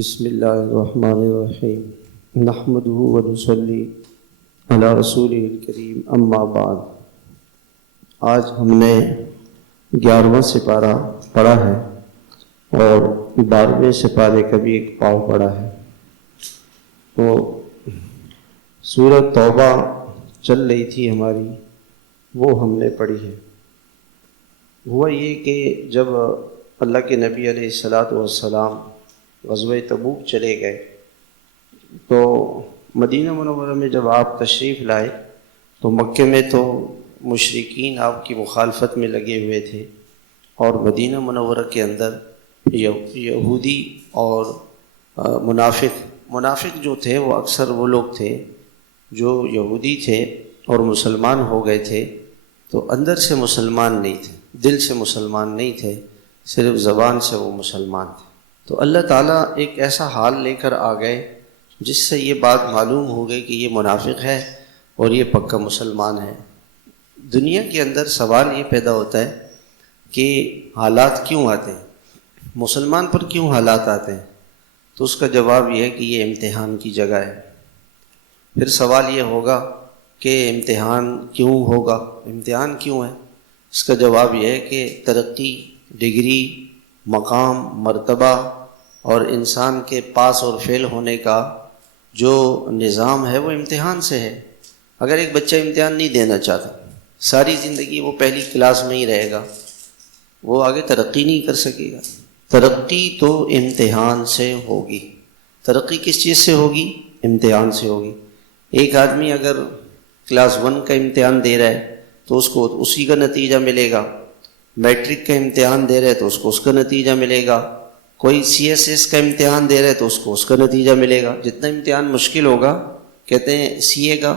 بسم اللہ الرحمن الرحیم نحمده ونصلی علی رسولہ الکریم اما بعد۔ آج ہم نے 11واں سپارہ پڑھا ہے اور 12ویں سپارے کا بھی ایک پاؤ پڑھا ہے۔ تو سورۃ توبہ چل رہی تھی ہماری، وہ ہم نے پڑھی ہے۔ ہوا یہ کہ جب اللہ کے نبی علیہ الصلاۃ والسلام غزوہ تبوک چلے گئے تو مدینہ منورہ میں جب آپ تشریف لائے تو مکے میں تو مشرکین آپ کی مخالفت میں لگے ہوئے تھے، اور مدینہ منورہ کے اندر یہودی اور منافق جو تھے وہ اکثر وہ لوگ تھے جو یہودی تھے اور مسلمان ہو گئے تھے، تو اندر سے مسلمان نہیں تھے، دل سے مسلمان نہیں تھے، صرف زبان سے وہ مسلمان تھے۔ تو اللہ تعالیٰ ایک ایسا حال لے کر آ گئے جس سے یہ بات معلوم ہو گئی کہ یہ منافق ہے اور یہ پکا مسلمان ہے۔ دنیا کے اندر سوال یہ پیدا ہوتا ہے کہ حالات کیوں آتے ہیں، مسلمان پر کیوں حالات آتے ہیں؟ تو اس کا جواب یہ ہے کہ یہ امتحان کی جگہ ہے۔ پھر سوال یہ ہوگا کہ امتحان کیوں ہوگا، امتحان کیوں ہے؟ اس کا جواب یہ ہے کہ ترقی، ڈگری، مقام، مرتبہ اور انسان کے پاس اور فیل ہونے کا جو نظام ہے وہ امتحان سے ہے۔ اگر ایک بچہ امتحان نہیں دینا چاہتا، ساری زندگی وہ پہلی کلاس میں ہی رہے گا، وہ آگے ترقی نہیں کر سکے گا۔ ترقی تو امتحان سے ہوگی۔ ترقی کس چیز سے ہوگی؟ امتحان سے ہوگی۔ ایک آدمی اگر کلاس 1 کا امتحان دے رہا ہے تو اس کو اسی کا نتیجہ ملے گا، میٹرک کا امتحان دے رہے ہیں تو اس کو اس کا نتیجہ ملے گا، کوئی CSS کا امتحان دے رہے ہیں تو اس کو اس کا نتیجہ ملے گا۔ جتنا امتحان مشکل ہوگا، کہتے ہیں CA کا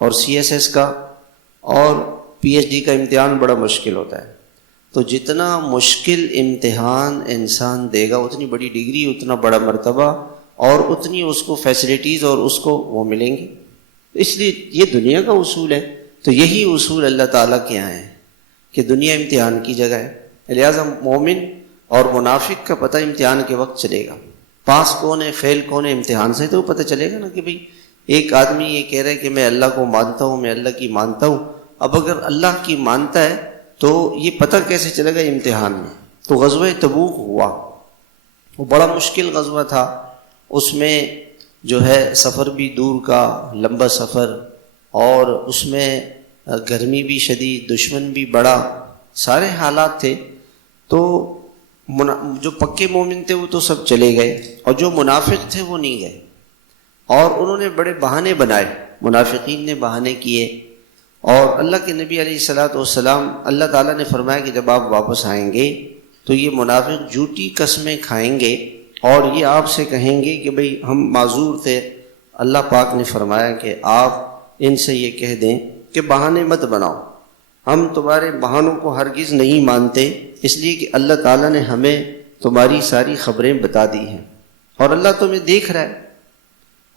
اور CSS کا اور PhD کا امتحان بڑا مشکل ہوتا ہے، تو جتنا مشکل امتحان انسان دے گا اتنی بڑی ڈگری، اتنا بڑا مرتبہ اور اتنی اس کو فیسلٹیز اور اس کو وہ ملیں گی۔ اس لیے یہ دنیا کا اصول ہے۔ تو یہی اصول اللہ تعالیٰ کے یہاں ہے کہ دنیا امتحان کی جگہ ہے، لہٰذا مومن اور منافق کا پتہ امتحان کے وقت چلے گا۔ پاس کون ہے، فیل کون ہے، امتحان سے تو پتہ چلے گا نا کہ بھئی ایک آدمی یہ کہہ رہا ہے کہ میں اللہ کو مانتا ہوں، میں اللہ کی مانتا ہوں۔ اب اگر اللہ کی مانتا ہے تو یہ پتہ کیسے چلے گا؟ امتحان میں۔ تو غزوہ تبوک ہوا، وہ بڑا مشکل غزوہ تھا، اس میں جو ہے سفر بھی دور کا لمبا سفر، اور اس میں گرمی بھی شدید، دشمن بھی بڑا، سارے حالات تھے۔ تو جو پکے مومن تھے وہ تو سب چلے گئے، اور جو منافق تھے وہ نہیں گئے، اور انہوں نے بڑے بہانے بنائے، منافقین نے بہانے کیے۔ اور اللہ کے نبی علیہ الصلاۃ والسلام، اللہ تعالیٰ نے فرمایا کہ جب آپ واپس آئیں گے تو یہ منافق جھوٹی قسمیں کھائیں گے اور یہ آپ سے کہیں گے کہ بھئی ہم معذور تھے۔ اللہ پاک نے فرمایا کہ آپ ان سے یہ کہہ دیں کہ بہانے مت بناؤ، ہم تمہارے بہانوں کو ہرگز نہیں مانتے، اس لیے کہ اللہ تعالیٰ نے ہمیں تمہاری ساری خبریں بتا دی ہیں، اور اللہ تمہیں دیکھ رہا ہے،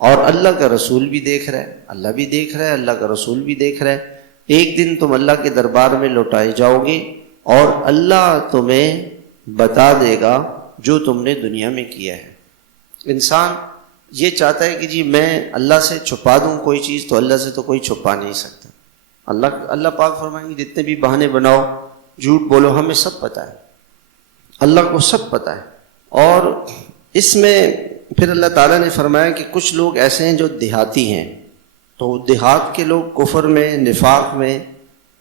اور اللہ کا رسول بھی دیکھ رہا ہے، اللہ بھی دیکھ رہا ہے، اللہ کا رسول بھی دیکھ رہا ہے۔ ایک دن تم اللہ کے دربار میں لوٹائے جاؤ گے اور اللہ تمہیں بتا دے گا جو تم نے دنیا میں کیا ہے۔ انسان یہ چاہتا ہے کہ جی میں اللہ سے چھپا دوں کوئی چیز، تو اللہ سے تو کوئی چھپا نہیں سکتا۔ اللہ پاک فرمائیں گے جتنے بھی بہانے بناؤ، جھوٹ بولو، ہمیں سب پتہ ہے، اللہ کو سب پتہ ہے۔ اور اس میں پھر اللہ تعالیٰ نے فرمایا کہ کچھ لوگ ایسے ہیں جو دیہاتی ہیں، تو دیہات کے لوگ کفر میں، نفاق میں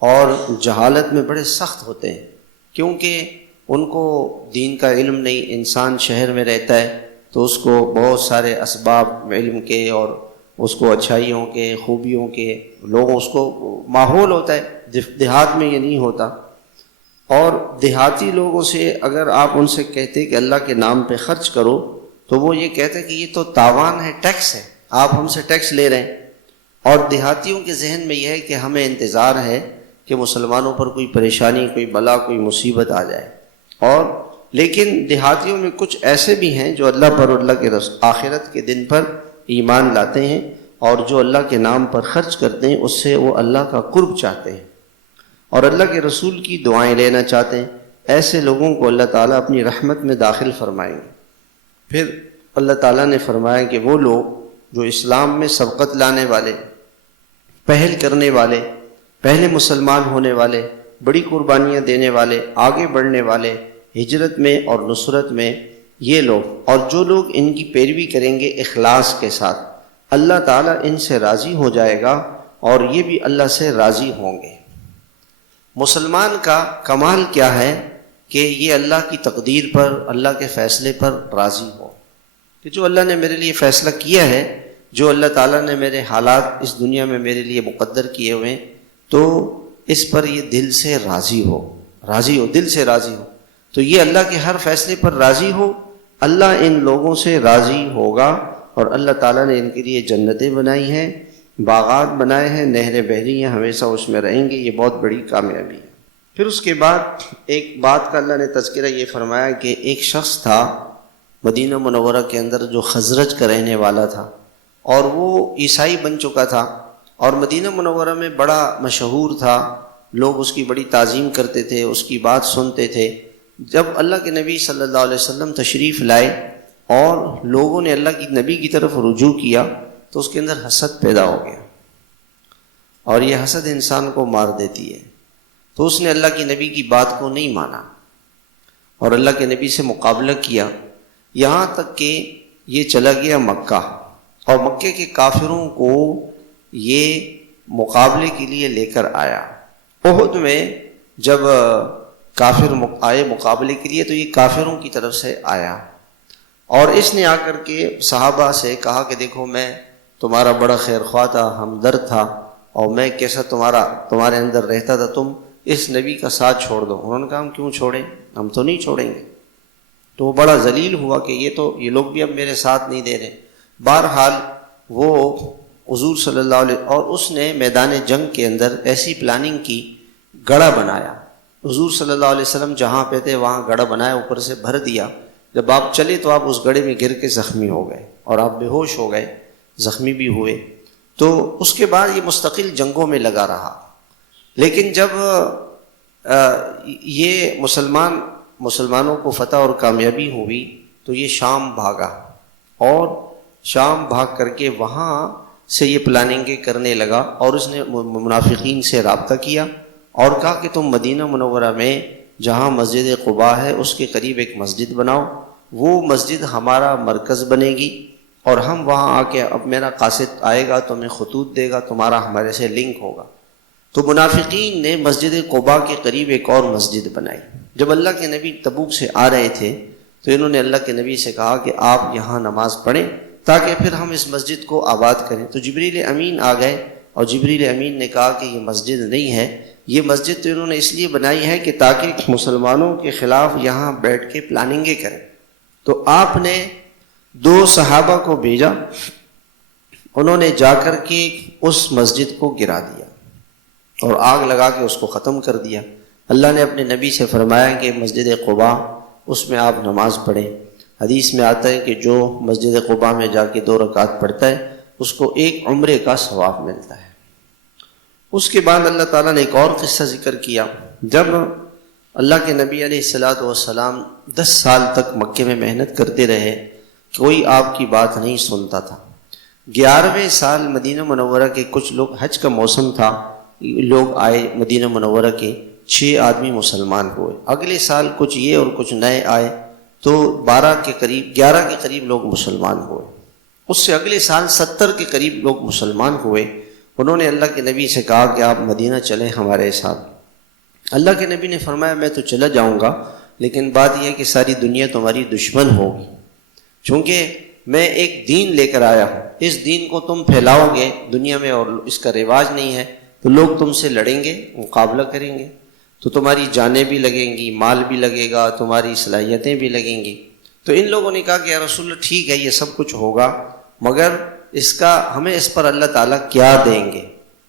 اور جہالت میں بڑے سخت ہوتے ہیں، کیونکہ ان کو دین کا علم نہیں۔ انسان شہر میں رہتا ہے تو اس کو بہت سارے اسباب علم کے اور اس کو اچھائیوں کے، خوبیوں کے، لوگوں اس کو ماحول ہوتا ہے، دیہات میں یہ نہیں ہوتا۔ اور دیہاتی لوگوں سے اگر آپ ان سے کہتے کہ اللہ کے نام پہ خرچ کرو، تو وہ یہ کہتے کہ یہ تو تاوان ہے، ٹیکس ہے، آپ ہم سے ٹیکس لے رہے ہیں۔ اور دیہاتیوں کے ذہن میں یہ ہے کہ ہمیں انتظار ہے کہ مسلمانوں پر کوئی پریشانی، کوئی بلا، کوئی مصیبت آ جائے۔ اور لیکن دیہاتیوں میں کچھ ایسے بھی ہیں جو اللہ پر اور اللہ کے آخرت کے دن پر ایمان لاتے ہیں، اور جو اللہ کے نام پر خرچ کرتے ہیں اس سے وہ اللہ کا قرب چاہتے ہیں اور اللہ کے رسول کی دعائیں لینا چاہتے ہیں۔ ایسے لوگوں کو اللہ تعالیٰ اپنی رحمت میں داخل فرمائیں گے۔ پھر اللہ تعالیٰ نے فرمایا کہ وہ لوگ جو اسلام میں سبقت لانے والے، پہل کرنے والے، پہلے مسلمان ہونے والے، بڑی قربانیاں دینے والے، آگے بڑھنے والے ہجرت میں اور نصرت میں، یہ لوگ اور جو لوگ ان کی پیروی کریں گے اخلاص کے ساتھ، اللہ تعالیٰ ان سے راضی ہو جائے گا اور یہ بھی اللہ سے راضی ہوں گے۔ مسلمان کا کمال کیا ہے کہ یہ اللہ کی تقدیر پر، اللہ کے فیصلے پر راضی ہو، کہ جو اللہ نے میرے لیے فیصلہ کیا ہے، جو اللہ تعالیٰ نے میرے حالات اس دنیا میں میرے لیے مقدر کیے ہوئے ہیں، تو اس پر یہ دل سے راضی ہو، دل سے راضی ہو۔ تو یہ اللہ کے ہر فیصلے پر راضی ہو، اللہ ان لوگوں سے راضی ہوگا، اور اللہ تعالیٰ نے ان کے لیے جنتیں بنائی ہیں، باغات بنائے ہیں، نہریں بہہ رہی ہیں، ہمیشہ اس میں رہیں گے۔ یہ بہت بڑی کامیابی ہے۔ پھر اس کے بعد ایک بات کا اللہ نے تذکرہ یہ فرمایا کہ ایک شخص تھا مدینہ منورہ کے اندر جو خزرج کا رہنے والا تھا، اور وہ عیسائی بن چکا تھا، اور مدینہ منورہ میں بڑا مشہور تھا، لوگ اس کی بڑی تعظیم کرتے تھے، اس کی بات سنتے تھے۔ جب اللہ کے نبی صلی اللہ علیہ وسلم تشریف لائے اور لوگوں نے اللہ کی نبی کی طرف رجوع کیا تو اس کے اندر حسد پیدا ہو گیا، اور یہ حسد انسان کو مار دیتی ہے۔ تو اس نے اللہ کی نبی کی بات کو نہیں مانا اور اللہ کے نبی سے مقابلہ کیا، یہاں تک کہ یہ چلا گیا مکہ، اور مکے کے کافروں کو یہ مقابلے کے لیے لے کر آیا۔ احد میں جب کافر آئے مقابلے کے لیے تو یہ کافروں کی طرف سے آیا، اور اس نے آ کر کے صحابہ سے کہا کہ دیکھو میں تمہارا بڑا خیر خواہ تھا، ہمدرد تھا، اور میں کیسا تمہارے اندر رہتا تھا، تم اس نبی کا ساتھ چھوڑ دو۔ انہوں نے کہا ہم کیوں چھوڑیں، ہم تو نہیں چھوڑیں گے۔ تو وہ بڑا ذلیل ہوا کہ یہ لوگ بھی اب میرے ساتھ نہیں دے رہے۔ بہرحال وہ حضور صلی اللہ علیہ، اور اس نے میدان جنگ کے اندر ایسی پلاننگ کی، گڑھا بنایا، حضور صلی اللہ علیہ وسلم جہاں پہ تھے وہاں گڑھا بنایا، اوپر سے بھر دیا۔ جب آپ چلے تو آپ اس گڑھے میں گر کے زخمی ہو گئے اور آپ بے ہوش ہو گئے، زخمی بھی ہوئے۔ تو اس کے بعد یہ مستقل جنگوں میں لگا رہا، لیکن جب یہ مسلمانوں کو فتح اور کامیابی ہوئی تو یہ شام بھاگا، اور شام بھاگ کر کے وہاں سے یہ پلاننگیں کرنے لگا، اور اس نے منافقین سے رابطہ کیا اور کہا کہ تم مدینہ منورہ میں جہاں مسجد قباء ہے اس کے قریب ایک مسجد بناؤ، وہ مسجد ہمارا مرکز بنے گی، اور ہم وہاں آ کے، اب میرا قاصد آئے گا تمہیں خطوط دے گا، تمہارا ہمارے سے لنک ہوگا۔ تو منافقین نے مسجد قباء کے قریب ایک اور مسجد بنائی۔ جب اللہ کے نبی تبوک سے آ رہے تھے تو انہوں نے اللہ کے نبی سے کہا کہ آپ یہاں نماز پڑھیں تاکہ پھر ہم اس مسجد کو آباد کریں۔ تو جبریل امین آ گئے، اور جبریل امین نے کہا کہ یہ مسجد نہیں ہے، یہ مسجد تو انہوں نے اس لیے بنائی ہے کہ تاکہ مسلمانوں کے خلاف یہاں بیٹھ کے پلاننگیں کریں۔ تو آپ نے 2 صحابہ کو بھیجا، انہوں نے جا کر کے اس مسجد کو گرا دیا اور آگ لگا کے اس کو ختم کر دیا۔ اللہ نے اپنے نبی سے فرمایا کہ مسجد قباء، اس میں آپ نماز پڑھیں۔ حدیث میں آتا ہے کہ جو مسجد قباء میں جا کے 2 رکعت پڑھتا ہے اس کو 1 عمرے کا ثواب ملتا ہے۔ اس کے بعد اللہ تعالیٰ نے ایک اور قصہ ذکر کیا۔ جب اللہ کے نبی علیہ الصلاۃ والسلام 10 سال تک مکے میں محنت کرتے رہے، کوئی آپ کی بات نہیں سنتا تھا۔ 11ویں سال مدینہ منورہ کے کچھ لوگ، حج کا موسم تھا، لوگ آئے مدینہ منورہ کے، 6 آدمی مسلمان ہوئے۔ اگلے سال کچھ یہ اور کچھ نئے آئے تو 11 کے قریب لوگ مسلمان ہوئے۔ اس سے اگلے سال 70 کے قریب لوگ مسلمان ہوئے۔ انہوں نے اللہ کے نبی سے کہا کہ آپ مدینہ چلیں ہمارے ساتھ۔ اللہ کے نبی نے فرمایا میں تو چلا جاؤں گا، لیکن بات یہ ہے کہ ساری دنیا تمہاری دشمن ہوگی، چونکہ میں ایک دین لے کر آیا ہوں، اس دین کو تم پھیلاؤ گے دنیا میں اور اس کا رواج نہیں ہے تو لوگ تم سے لڑیں گے، مقابلہ کریں گے، تو تمہاری جانیں بھی لگیں گی، مال بھی لگے گا، تمہاری صلاحیتیں بھی لگیں گی۔ تو ان لوگوں نے کہا کہ یا رسول اللہ ٹھیک ہے یہ سب کچھ ہوگا، مگر ہمیں اس پر اللہ تعالیٰ کیا دیں گے؟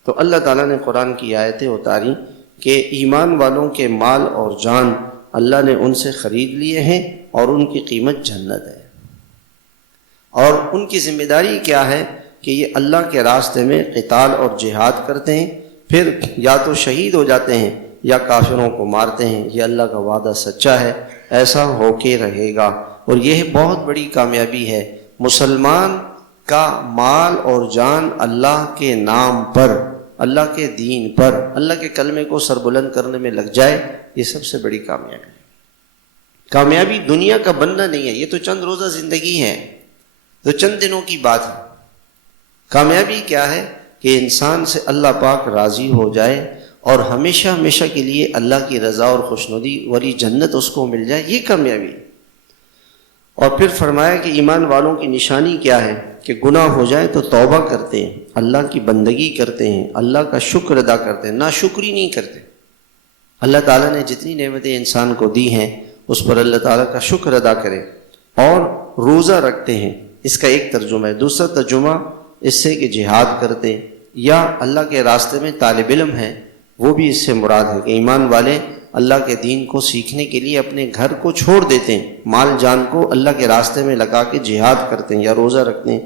تو اللہ تعالیٰ نے قرآن کی آیتیں اتاری کہ ایمان والوں کے مال اور جان اللہ نے ان سے خرید لیے ہیں اور ان کی قیمت جنت ہے، اور ان کی ذمہ داری کیا ہے کہ یہ اللہ کے راستے میں قتال اور جہاد کرتے ہیں، پھر یا تو شہید ہو جاتے ہیں یا کافروں کو مارتے ہیں۔ یہ اللہ کا وعدہ سچا ہے، ایسا ہو کے رہے گا۔ اور یہ بہت بڑی کامیابی ہے، مسلمان کا مال اور جان اللہ کے نام پر، اللہ کے دین پر، اللہ کے کلمے کو سربلند کرنے میں لگ جائے، یہ سب سے بڑی کامیابی ہے۔ کامیابی دنیا کا بننا نہیں ہے، یہ تو چند روزہ زندگی ہے، تو چند دنوں کی بات ہے۔ کامیابی کیا ہے کہ انسان سے اللہ پاک راضی ہو جائے اور ہمیشہ ہمیشہ کے لیے اللہ کی رضا اور خوشنودی والی جنت اس کو مل جائے، یہ کامیابی ہے۔ اور پھر فرمایا کہ ایمان والوں کی نشانی کیا ہے کہ گناہ ہو جائے تو توبہ کرتے ہیں، اللہ کی بندگی کرتے ہیں، اللہ کا شکر ادا کرتے ہیں، ناشکری نہیں کرتے۔ اللہ تعالیٰ نے جتنی نعمتیں انسان کو دی ہیں اس پر اللہ تعالیٰ کا شکر ادا کرے، اور روزہ رکھتے ہیں، اس کا ایک ترجمہ ہے۔ دوسرا ترجمہ اس سے کہ جہاد کرتے ہیں یا اللہ کے راستے میں طالب علم ہیں، وہ بھی اس سے مراد ہے کہ ایمان والے اللہ کے دین کو سیکھنے کے لیے اپنے گھر کو چھوڑ دیتے ہیں، مال جان کو اللہ کے راستے میں لگا کے جہاد کرتے ہیں یا روزہ رکھتے ہیں۔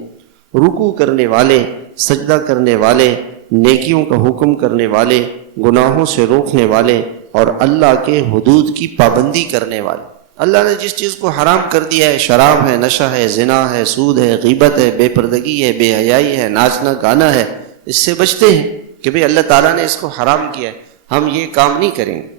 رکوع کرنے والے، سجدہ کرنے والے، نیکیوں کا حکم کرنے والے، گناہوں سے روکنے والے اور اللہ کے حدود کی پابندی کرنے والے۔ اللہ نے جس چیز کو حرام کر دیا ہے، شراب ہے، نشہ ہے، زنا ہے، سود ہے، غیبت ہے، بے پردگی ہے، بے حیائی ہے، ناچنا گانا ہے، اس سے بچتے ہیں کہ بھئی اللہ تعالیٰ نے اس کو حرام کیا ہے، ہم یہ کام نہیں کریں گے،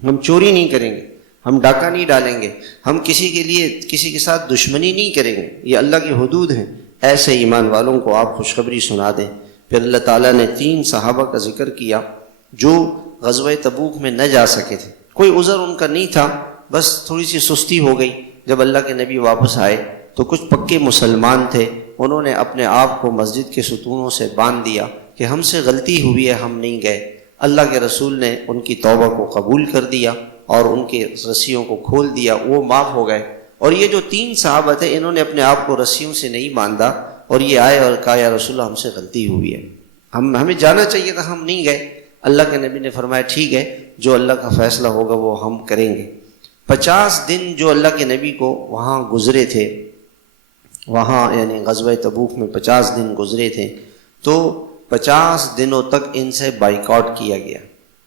ہم چوری نہیں کریں گے، ہم ڈاکہ نہیں ڈالیں گے، ہم کسی کے لیے کسی کے ساتھ دشمنی نہیں کریں گے، یہ اللہ کی حدود ہیں۔ ایسے ایمان والوں کو آپ خوشخبری سنا دیں۔ پھر اللہ تعالیٰ نے 3 صحابہ کا ذکر کیا جو غزوہ تبوک میں نہ جا سکے تھے، کوئی عذر ان کا نہیں تھا، بس تھوڑی سی سستی ہو گئی۔ جب اللہ کے نبی واپس آئے تو کچھ پکے مسلمان تھے، انہوں نے اپنے آپ کو مسجد کے ستونوں سے باندھ دیا کہ ہم سے غلطی ہوئی ہے، ہم نہیں گئے۔ اللہ کے رسول نے ان کی توبہ کو قبول کر دیا اور ان کے رسیوں کو کھول دیا، وہ معاف ہو گئے۔ اور یہ جو 3 صحابہ تھے، انہوں نے اپنے آپ کو رسیوں سے نہیں باندھا اور یہ آئے اور کہا یا رسول اللہ ہم سے غلطی ہوئی ہے، ہمیں جانا چاہیے تھا، ہم نہیں گئے۔ اللہ کے نبی نے فرمایا ٹھیک ہے، جو اللہ کا فیصلہ ہوگا وہ ہم کریں گے۔ 50 دن جو اللہ کے نبی کو وہاں گزرے تھے، وہاں یعنی غزوہ تبوک میں 50 دن گزرے تھے، تو 50 دنوں تک ان سے بائیکاٹ کیا گیا،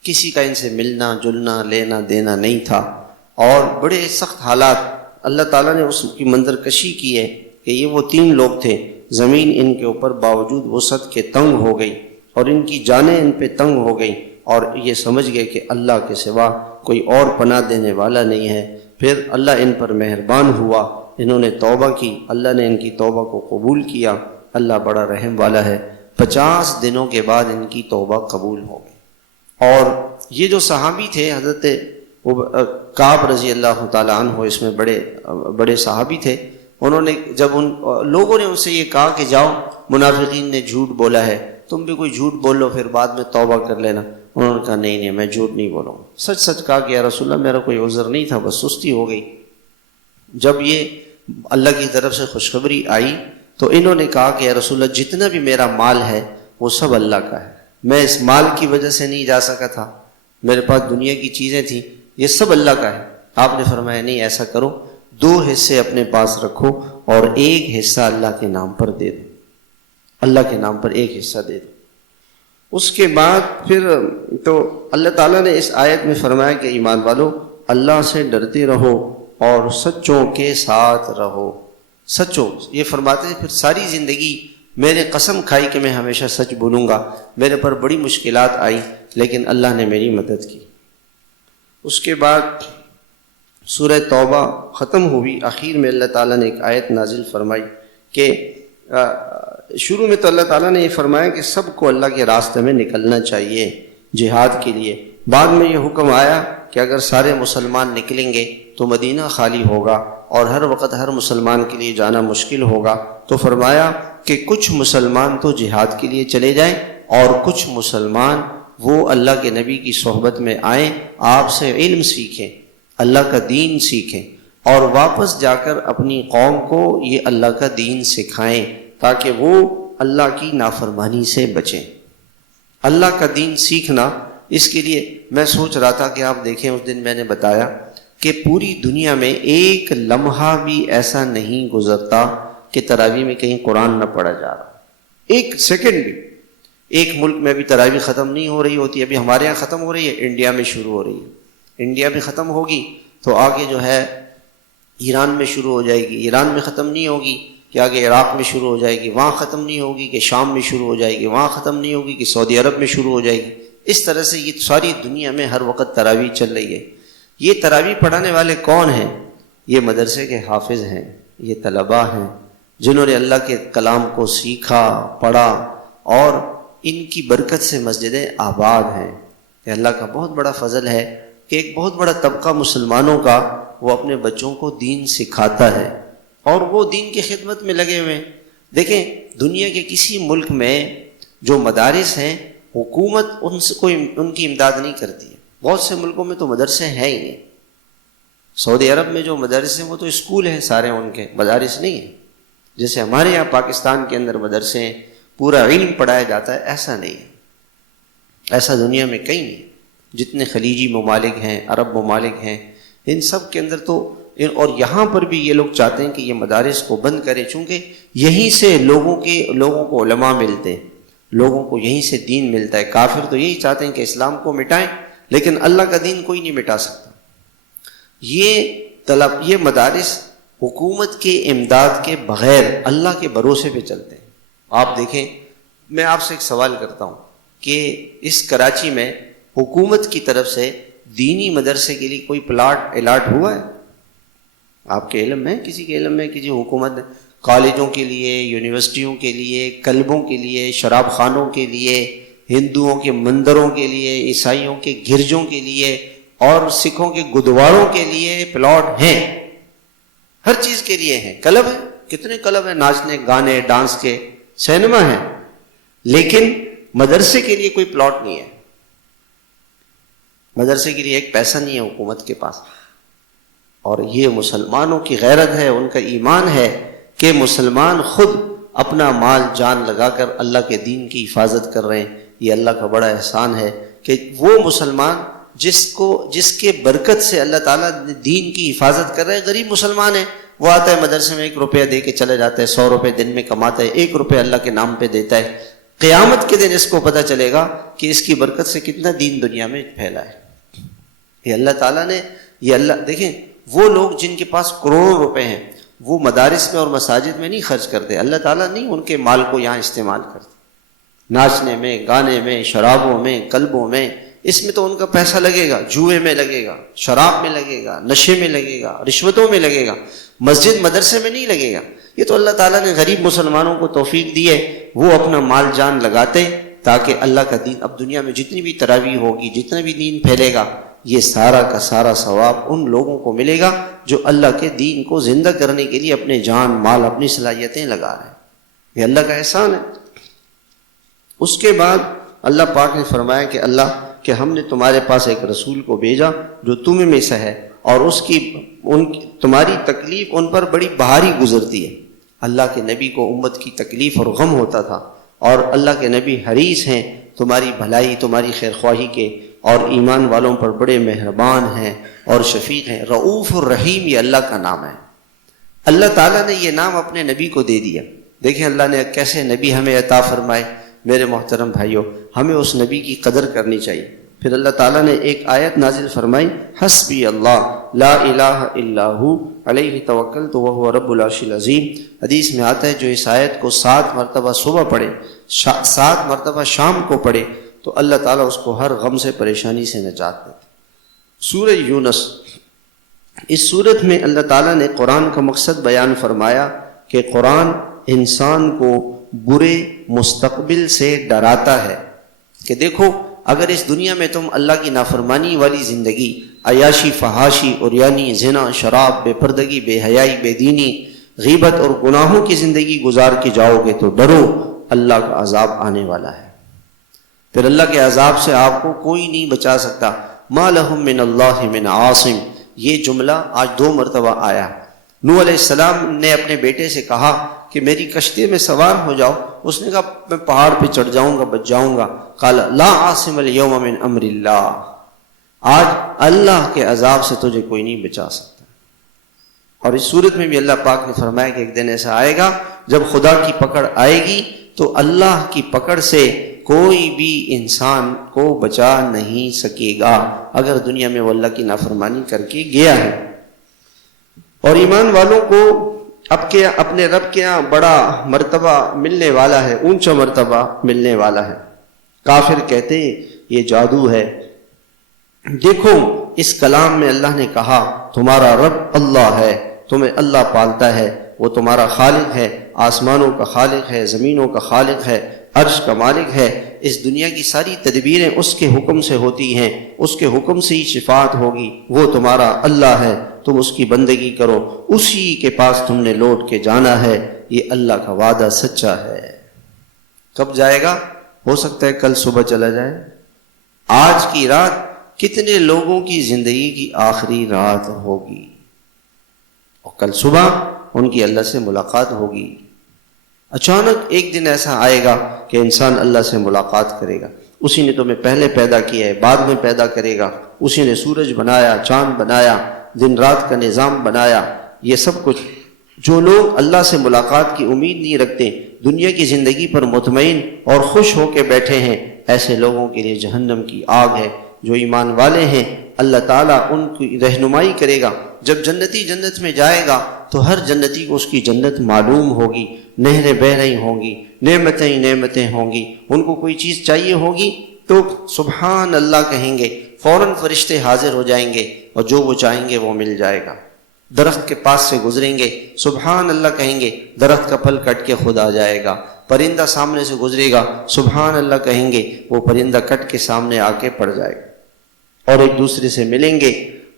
کسی کا ان سے ملنا جلنا لینا دینا نہیں تھا، اور بڑے سخت حالات اللہ تعالیٰ نے اس کی منظر کشی کی ہے کہ یہ وہ 3 لوگ تھے، زمین ان کے اوپر باوجود وسعت کے تنگ ہو گئی اور ان کی جانیں ان پہ تنگ ہو گئیں، اور یہ سمجھ گئے کہ اللہ کے سوا کوئی اور پناہ دینے والا نہیں ہے۔ پھر اللہ ان پر مہربان ہوا، انہوں نے توبہ کی، اللہ نے ان کی توبہ کو قبول کیا، اللہ بڑا رحم والا ہے۔ 50 دنوں کے بعد ان کی توبہ قبول ہو گئی۔ اور یہ جو صحابی تھے، حضرت کعب رضی اللہ تعالیٰ عنہ اس میں بڑے صحابی تھے، انہوں نے جب ان لوگوں نے ان سے یہ کہا کہ جاؤ منافقین نے جھوٹ بولا ہے، تم بھی کوئی جھوٹ بول لو پھر بعد میں توبہ کر لینا، انہوں نے کہا نہیں میں جھوٹ نہیں بولوں گا، سچ سچ کہا کہ یا رسول اللہ میرا کوئی عذر نہیں تھا، بس سستی ہو گئی۔ جب یہ اللہ کی طرف سے خوشخبری آئی تو انہوں نے کہا کہ یا رسول اللہ جتنا بھی میرا مال ہے وہ سب اللہ کا ہے، میں اس مال کی وجہ سے نہیں جا سکا تھا، میرے پاس دنیا کی چیزیں تھیں، یہ سب اللہ کا ہے۔ آپ نے فرمایا نہیں ایسا کرو، 2 حصے اپنے پاس رکھو اور 1 حصہ اللہ کے نام پر دے دو، اللہ کے نام پر 1 حصہ دے دو۔ اس کے بعد پھر تو اللہ تعالیٰ نے اس آیت میں فرمایا کہ ایمان والو اللہ سے ڈرتے رہو اور سچوں کے ساتھ رہو۔ سچوں یہ فرماتے ہیں پھر ساری زندگی میں نے قسم کھائی کہ میں ہمیشہ سچ بولوں گا، میرے پر بڑی مشکلات آئی لیکن اللہ نے میری مدد کی۔ اس کے بعد سورہ توبہ ختم ہوئی، آخر میں اللہ تعالیٰ نے ایک آیت نازل فرمائی کہ شروع میں تو اللہ تعالیٰ نے یہ فرمایا کہ سب کو اللہ کے راستے میں نکلنا چاہیے جہاد کے لیے، بعد میں یہ حکم آیا کہ اگر سارے مسلمان نکلیں گے تو مدینہ خالی ہوگا اور ہر وقت ہر مسلمان کے لیے جانا مشکل ہوگا، تو فرمایا کہ کچھ مسلمان تو جہاد کے لیے چلے جائیں اور کچھ مسلمان وہ اللہ کے نبی کی صحبت میں آئیں، آپ سے علم سیکھیں، اللہ کا دین سیکھیں اور واپس جا کر اپنی قوم کو یہ اللہ کا دین سکھائیں تاکہ وہ اللہ کی نافرمانی سے بچیں۔ اللہ کا دین سیکھنا، اس کے لیے میں سوچ رہا تھا کہ آپ دیکھیں اس دن میں نے بتایا کہ پوری دنیا میں ایک لمحہ بھی ایسا نہیں گزرتا کہ تراویح میں کہیں قرآن نہ پڑھا جا رہا، ایک سیکنڈ بھی۔ ایک ملک میں ابھی تراویح ختم نہیں ہو رہی ہوتی، ابھی ہمارے یہاں ختم ہو رہی ہے، انڈیا میں شروع ہو رہی ہے، انڈیا میں ختم ہوگی تو آگے جو ہے ایران میں شروع ہو جائے گی، ایران میں ختم نہیں ہوگی کہ آگے عراق میں شروع ہو جائے گی، وہاں ختم نہیں ہوگی کہ شام میں شروع ہو جائے گی، وہاں ختم نہیں ہوگی کہ سعودی عرب میں شروع ہو جائے گی۔ اس طرح سے یہ ساری دنیا میں ہر وقت تراویح چل رہی ہے۔ یہ تراویح پڑھانے والے کون ہیں؟ یہ مدرسے کے حافظ ہیں، یہ طلباء ہیں جنہوں نے اللہ کے کلام کو سیکھا، پڑھا، اور ان کی برکت سے مسجدیں آباد ہیں۔ کہ اللہ کا بہت بڑا فضل ہے کہ ایک بہت بڑا طبقہ مسلمانوں کا وہ اپنے بچوں کو دین سکھاتا ہے اور وہ دین کی خدمت میں لگے ہوئے ہیں۔ دیکھیں دنیا کے کسی ملک میں جو مدارس ہیں حکومت ان کی امداد نہیں کرتی ہے۔ بہت سے ملکوں میں تو مدرسے ہیں ہی نہیں۔ سعودی عرب میں جو مدرسے ہیں وہ تو اسکول ہیں سارے، ان کے مدارس نہیں ہیں۔ جیسے ہمارے یہاں پاکستان کے اندر مدرسے ہیں، پورا علم پڑھایا جاتا ہے، ایسا نہیں ہے۔ ایسا دنیا میں کہیں نہیں۔ جتنے خلیجی ممالک ہیں، عرب ممالک ہیں، ان سب کے اندر تو، اور یہاں پر بھی یہ لوگ چاہتے ہیں کہ یہ مدارس کو بند کریں، چونکہ یہیں سے لوگوں کو علماء ملتے ہیں، لوگوں کو یہیں سے دین ملتا ہے۔ کافر تو یہی چاہتے ہیں کہ اسلام کو مٹائیں، لیکن اللہ کا دین کوئی نہیں مٹا سکتا۔ یہ مدارس حکومت کے امداد کے بغیر اللہ کے بھروسے پہ چلتے ہیں۔ آپ دیکھیں، میں آپ سے ایک سوال کرتا ہوں کہ اس کراچی میں حکومت کی طرف سے دینی مدرسے کے لیے کوئی پلاٹ الاٹ ہوا ہے؟ آپ کے علم میں، کسی کے علم میں، کسی حکومت نے کالجوں کے لیے، یونیورسٹیوں کے لیے، کلبوں کے لیے، شراب خانوں کے لیے، ہندوؤں کے مندروں کے لیے، عیسائیوں کے گرجوں کے لیے اور سکھوں کے گردواروں کے لیے پلاٹ ہیں؟ ہر چیز کے لیے ہیں۔ کلب ہیں، کتنے کلب ہیں، ناچنے گانے ڈانس کے، سینما ہیں، لیکن مدرسے کے لیے کوئی پلاٹ نہیں ہے۔ مدرسے کے لیے ایک پیسہ نہیں ہے حکومت کے پاس۔ اور یہ مسلمانوں کی غیرت ہے، ان کا ایمان ہے کہ مسلمان خود اپنا مال جان لگا کر اللہ کے دین کی حفاظت کر رہے ہیں۔ یہ اللہ کا بڑا احسان ہے کہ وہ مسلمان جس کے برکت سے اللہ تعالیٰ دین کی حفاظت کر رہے ہیں، غریب مسلمان ہے، وہ آتا ہے مدرسے میں 1 روپیہ دے کے چلے جاتا ہے، 100 روپے دن میں کماتا ہے، 1 روپیہ اللہ کے نام پہ دیتا ہے۔ قیامت کے دن اس کو پتہ چلے گا کہ اس کی برکت سے کتنا دین دنیا میں پھیلا ہے۔ یہ اللہ تعالیٰ نے، یہ اللہ، دیکھیں وہ لوگ جن کے پاس کروڑوں روپے ہیں وہ مدارس میں اور مساجد میں نہیں خرچ کرتے، اللہ تعالیٰ نہیں ان کے مال کو یہاں استعمال کرتے، ناچنے میں، گانے میں، شرابوں میں، کلبوں میں۔ اس میں تو ان کا پیسہ لگے گا، جوئے میں لگے گا، شراب میں لگے گا، نشے میں لگے گا، رشوتوں میں لگے گا، مسجد مدرسے میں نہیں لگے گا۔ یہ تو اللہ تعالیٰ نے غریب مسلمانوں کو توفیق دی ہے، وہ اپنا مال جان لگاتے تاکہ اللہ کا دین، اب دنیا میں جتنی بھی تراویح ہوگی، جتنا بھی دین پھیلے گا، یہ سارا کا سارا ثواب ان لوگوں کو ملے گا جو اللہ کے دین کو زندہ کرنے کے لیے اپنے جان، مال، اپنی صلاحیتیں لگا رہے ہیں۔ یہ اللہ کا احسان ہے۔ اس کے بعد اللہ پاک نے فرمایا کہ کہ ہم نے تمہارے پاس ایک رسول کو بھیجا جو تمہیں میں سے ہے، اور تمہاری تکلیف ان پر بڑی بھاری گزرتی ہے۔ اللہ کے نبی کو امت کی تکلیف اور غم ہوتا تھا، اور اللہ کے نبی حریص ہیں تمہاری بھلائی، تمہاری خیرخواہی کے، اور ایمان والوں پر بڑے مہربان ہیں اور شفیق ہیں۔ رؤوف الرحیم یہ اللہ کا نام ہے۔ اللہ تعالیٰ نے یہ نام اپنے نبی کو دے دیا۔ دیکھیں اللہ نے کیسے نبی ہمیں عطا فرمائے۔ میرے محترم بھائیوں، ہمیں اس نبی کی قدر کرنی چاہیے۔ پھر اللہ تعالیٰ نے ایک آیت نازل فرمائی، حسبی اللہ لا الہ الا ہو علیہ توکلت وہو رب العرش العظیم۔ حدیث میں آتا ہے جو اس آیت کو 7 مرتبہ صبح پڑھے، 7 مرتبہ شام کو پڑھے، تو اللہ تعالیٰ اس کو ہر غم سے، پریشانی سے نجات دیتے۔ سورہ یونس، اس سورت میں اللہ تعالیٰ نے قرآن کا مقصد بیان فرمایا کہ قرآن انسان کو برے مستقبل سے ڈراتا ہے کہ دیکھو اگر اس دنیا میں تم اللہ کی نافرمانی والی زندگی، عیاشی، فحاشی، عریانی، زنا، شراب، بے پردگی، بے حیائی، بے دینی، غیبت اور گناہوں کی زندگی گزار کے جاؤ گے تو ڈرو، اللہ کا عذاب آنے والا ہے۔ پھر اللہ کے عذاب سے آپ کو کوئی نہیں بچا سکتا۔ ما لہم من اللہ من عاصم، یہ جملہ آج 2 مرتبہ آیا۔ نوح علیہ السلام نے اپنے بیٹے سے کہا کہ میری کشتی میں سوار ہو جاؤ، اس نے کہا میں پہاڑ پہ چڑھ جاؤں گا، بچ جاؤں گا۔ قال لا عاصم اليوم من امر اللہ، آج اللہ کے عذاب سے تجھے کوئی نہیں بچا سکتا۔ اور اس صورت میں بھی اللہ پاک نے فرمایا کہ ایک دن ایسا آئے گا جب خدا کی پکڑ آئے گی تو اللہ کی پکڑ سے کوئی بھی انسان کو بچا نہیں سکے گا اگر دنیا میں وہ اللہ کی نافرمانی کر کے گیا ہے۔ اور ایمان والوں کو اپنے رب کے یہاں بڑا مرتبہ ملنے والا ہے، اونچا مرتبہ ملنے والا ہے۔ کافر کہتے ہیں یہ جادو ہے۔ دیکھو اس کلام میں اللہ نے کہا تمہارا رب اللہ ہے، تمہیں اللہ پالتا ہے، وہ تمہارا خالق ہے، آسمانوں کا خالق ہے، زمینوں کا خالق ہے، عرش کا مالک ہے، اس دنیا کی ساری تدبیریں اس کے حکم سے ہوتی ہیں، اس کے حکم سے ہی شفاعت ہوگی، وہ تمہارا اللہ ہے، تم اس کی بندگی کرو، اسی کے پاس تم نے لوٹ کے جانا ہے، یہ اللہ کا وعدہ سچا ہے۔ کب جائے گا؟ ہو سکتا ہے کل صبح چلا جائے۔ آج کی رات کتنے لوگوں کی زندگی کی آخری رات ہوگی، اور کل صبح ان کی اللہ سے ملاقات ہوگی۔ اچانک ایک دن ایسا آئے گا کہ انسان اللہ سے ملاقات کرے گا۔ اسی نے تمہیں پہلے پیدا کیا ہے، بعد میں پیدا کرے گا، اسی نے سورج بنایا، چاند بنایا، دن رات کا نظام بنایا۔ یہ سب کچھ جو لوگ اللہ سے ملاقات کی امید نہیں رکھتے، دنیا کی زندگی پر مطمئن اور خوش ہو کے بیٹھے ہیں، ایسے لوگوں کے لیے جہنم کی آگ ہے۔ جو ایمان والے ہیں اللہ تعالیٰ ان کی رہنمائی کرے گا۔ جب جنتی جنت میں جائے گا تو ہر جنتی کو اس کی جنت معلوم ہوگی، نہریں بہہ رہی ہوں گی، نعمتیں ہی نعمتیں ہوں گی۔ ان کو کوئی چیز چاہیے ہوگی تو سبحان اللہ کہیں گے، فوراً فرشتے حاضر ہو جائیں گے اور جو وہ چاہیں گے وہ مل جائے گا۔ درخت کے پاس سے گزریں گے، سبحان اللہ کہیں گے، درخت کا پھل کٹ کے خود آ جائے گا۔ پرندہ سامنے سے گزرے گا، سبحان اللہ کہیں گے، وہ پرندہ کٹ کے سامنے آ کے پڑ جائے گا۔ اور ایک دوسرے سے ملیں گے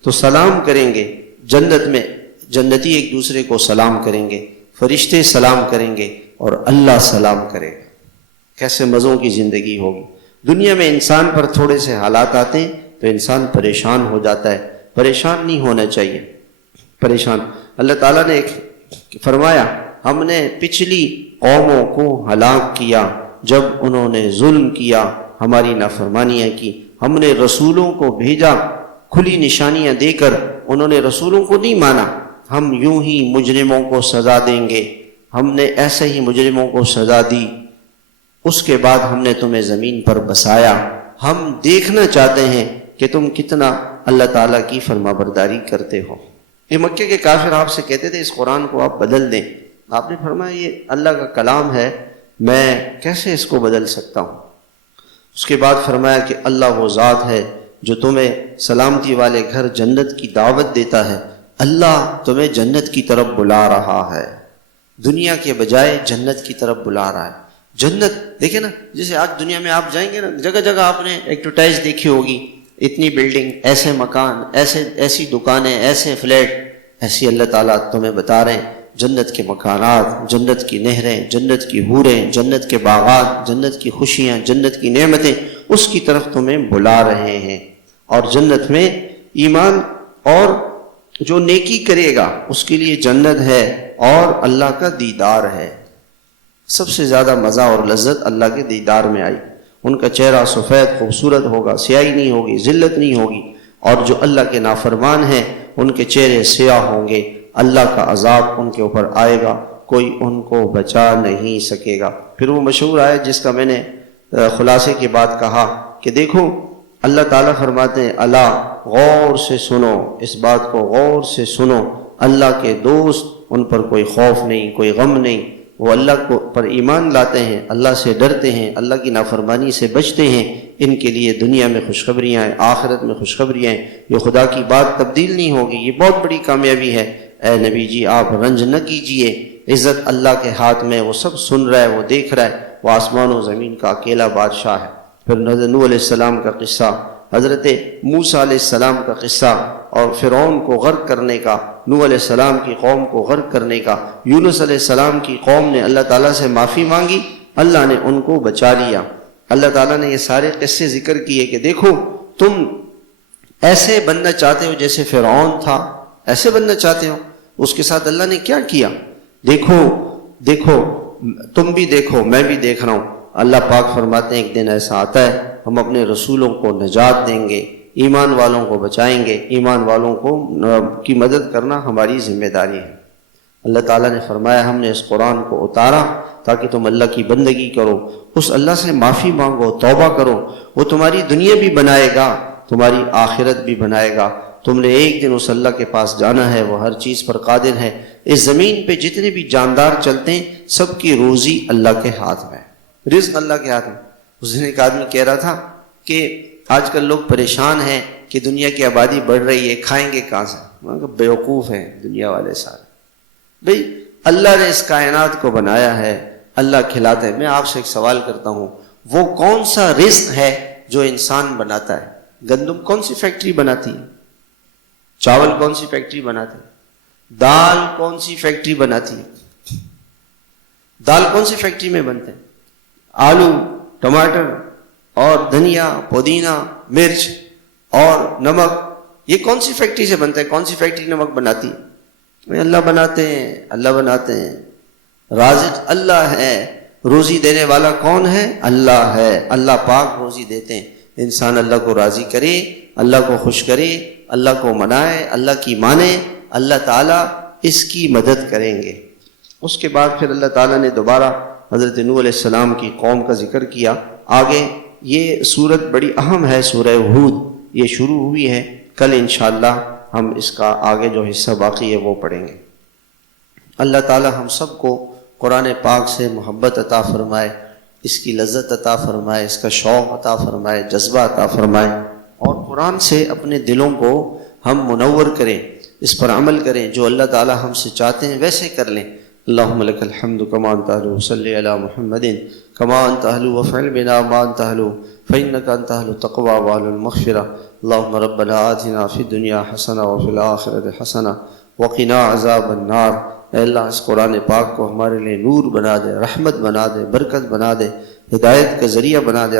تو سلام کریں گے۔ جنت میں جنتی ایک دوسرے کو سلام کریں گے، فرشتے سلام کریں گے اور اللہ سلام کرے گا۔ کیسے مزوں کی زندگی ہوگی۔ دنیا میں انسان پر تھوڑے سے حالات آتے ہیں تو انسان پریشان ہو جاتا ہے، پریشان نہیں ہونا چاہیے۔ پریشان اللہ تعالیٰ نے فرمایا ہم نے پچھلی قوموں کو ہلاک کیا جب انہوں نے ظلم کیا، ہماری نافرمانیاں کی۔ ہم نے رسولوں کو بھیجا کھلی نشانیاں دے کر، انہوں نے رسولوں کو نہیں مانا۔ ہم یوں ہی مجرموں کو سزا دیں گے، ہم نے ایسے ہی مجرموں کو سزا دی۔ اس کے بعد ہم نے تمہیں زمین پر بسایا۔ ہم دیکھنا چاہتے ہیں کہ تم کتنا اللہ تعالیٰ کی فرما برداری کرتے ہو۔ یہ مکے کے کافر آپ سے کہتے تھے اس قرآن کو آپ بدل دیں۔ آپ نے فرمایا یہ اللہ کا کلام ہے، میں کیسے اس کو بدل سکتا ہوں؟ اس کے بعد فرمایا کہ اللہ وہ ذات ہے جو تمہیں سلامتی والے گھر جنت کی دعوت دیتا ہے۔ اللہ تمہیں جنت کی طرف بلا رہا ہے، دنیا کے بجائے جنت کی طرف بلا رہا ہے۔ جنت دیکھیں نا، جیسے آج دنیا میں آپ جائیں گے نا، جگہ جگہ آپ نے ایڈورٹائز دیکھی ہوگی، اتنی بلڈنگ، ایسے مکان، ایسی دکانیں، ایسے فلیٹ۔ ایسی اللہ تعالیٰ تمہیں بتا رہے ہیں جنت کے مکانات، جنت کی نہریں، جنت کی حوریں، جنت کے باغات، جنت کی خوشیاں، جنت کی نعمتیں، اس کی طرف تمہیں بلا رہے ہیں۔ اور جنت میں ایمان اور جو نیکی کرے گا اس کے لیے جنت ہے اور اللہ کا دیدار ہے۔ سب سے زیادہ مزہ اور لذت اللہ کے دیدار میں آئی۔ ان کا چہرہ سفید خوبصورت ہوگا، سیاہی نہیں ہوگی، ذلت نہیں ہوگی۔ اور جو اللہ کے نافرمان ہیں ان کے چہرے سیاہ ہوں گے، اللہ کا عذاب ان کے اوپر آئے گا، کوئی ان کو بچا نہیں سکے گا۔ پھر وہ مشہور آیت جس کا میں نے خلاصے کے بعد کہا کہ دیکھو اللہ تعالیٰ فرماتے ہیں اللہ غور سے سنو، اس بات کو غور سے سنو، اللہ کے دوست ان پر کوئی خوف نہیں، کوئی غم نہیں، وہ اللہ کو پر ایمان لاتے ہیں، اللہ سے ڈرتے ہیں، اللہ کی نافرمانی سے بچتے ہیں۔ ان کے لیے دنیا میں خوشخبریاں ہیں، آخرت میں خوشخبریاں ہیں۔ یہ خدا کی بات تبدیل نہیں ہوگی، یہ بہت بڑی کامیابی ہے۔ اے نبی جی آپ رنج نہ کیجئے، عزت اللہ کے ہاتھ میں، وہ سب سن رہا ہے، وہ دیکھ رہا ہے، وہ آسمان و زمین کا اکیلا بادشاہ ہے۔ پھر حضرت نوح علیہ السلام کا قصہ، حضرت موسیٰ علیہ السلام کا قصہ، اور فرعون کو غرق کرنے کا، نوح علیہ السلام کی قوم کو غرق کرنے کا۔ یونس علیہ السلام کی قوم نے اللہ تعالیٰ سے معافی مانگی، اللہ نے ان کو بچا لیا۔ اللہ تعالیٰ نے یہ سارے قصے ذکر کیے کہ دیکھو تم ایسے بننا چاہتے ہو جیسے فرعون تھا، ایسے بننا چاہتے ہو، اس کے ساتھ اللہ نے کیا کیا۔ دیکھو تم بھی دیکھو، میں بھی دیکھ رہا ہوں۔ اللہ پاک فرماتے ہیں ایک دن ایسا آتا ہے ہم اپنے رسولوں کو نجات دیں گے، ایمان والوں کو بچائیں گے، ایمان والوں کو کی مدد کرنا ہماری ذمہ داری ہے۔ اللہ تعالیٰ نے فرمایا ہم نے اس قرآن کو اتارا تاکہ تم اللہ کی بندگی کرو، اس اللہ سے معافی مانگو، توبہ کرو، وہ تمہاری دنیا بھی بنائے گا، تمہاری آخرت بھی بنائے گا۔ تم نے ایک دن اس اللہ کے پاس جانا ہے، وہ ہر چیز پر قادر ہے۔ اس زمین پہ جتنے بھی جاندار چلتے ہیں سب کی روزی اللہ کے ہاتھ میں ہے، رزق اللہ کے ہاتھ میں۔ اس دن ایک آدمی کہہ رہا تھا کہ آج کل لوگ پریشان ہیں کہ دنیا کی آبادی بڑھ رہی ہے، کھائیں گے کہاں سے؟ میں کہا بیوقوف ہیں دنیا والے سارے، بھئی اللہ نے اس کائنات کو بنایا ہے، اللہ کھلاتا ہے۔ میں آپ سے ایک سوال کرتا ہوں، وہ کون سا رزق ہے جو انسان بناتا ہے؟ گندم کون سی فیکٹری بناتی ہے؟ چاول کون سی فیکٹری بناتی ہے؟ دال کون سی فیکٹری بناتی ہے؟ دال کون سی فیکٹری میں بنتے ہیں؟ آلو، ٹماٹر اور دھنیا، پودینہ، مرچ اور نمک، یہ کون سی فیکٹری سے بنتا ہے؟ کون سی فیکٹری نمک بناتی ہے؟ اللہ بناتے ہیں، اللہ بناتے ہیں۔ رازق اللہ ہے، روزی دینے والا کون ہے؟ اللہ ہے۔ اللہ پاک روزی دیتے ہیں۔ انسان اللہ کو راضی کرے، اللہ کو خوش کرے، اللہ کو منائے، اللہ کی مانے، اللہ تعالیٰ اس کی مدد کریں گے۔ اس کے بعد پھر اللہ تعالیٰ نے دوبارہ حضرت نوح علیہ السلام کی قوم کا ذکر کیا۔ آگے یہ صورت بڑی اہم ہے، سورہ ہود یہ شروع ہوئی ہے، کل انشاءاللہ ہم اس کا آگے جو حصہ باقی ہے وہ پڑھیں گے۔ اللہ تعالیٰ ہم سب کو قرآن پاک سے محبت عطا فرمائے، اس کی لذت عطا فرمائے، اس کا شوق عطا فرمائے، جذبہ عطا فرمائے، اور قرآن سے اپنے دلوں کو ہم منور کریں، اس پر عمل کریں، جو اللہ تعالیٰ ہم سے چاہتے ہیں ویسے کر لیں۔ اللہم لک الحمد کما انت اہل، صلی علی محمد کما انت اہل، وفعل بنا ما انت اہل، فإنک انت اہل التقوی واہل المغفرہ۔ اللہم ربنا آتنا فی الدنیا حسنہ وفی الآخرۃ حسنہ وقنا عذاب النار۔ اے اللہ اس قرآن پاک کو ہمارے لیے نور بنا دے، رحمت بنا دے، برکت بنا دے، ہدایت کا ذریعہ بنا دے۔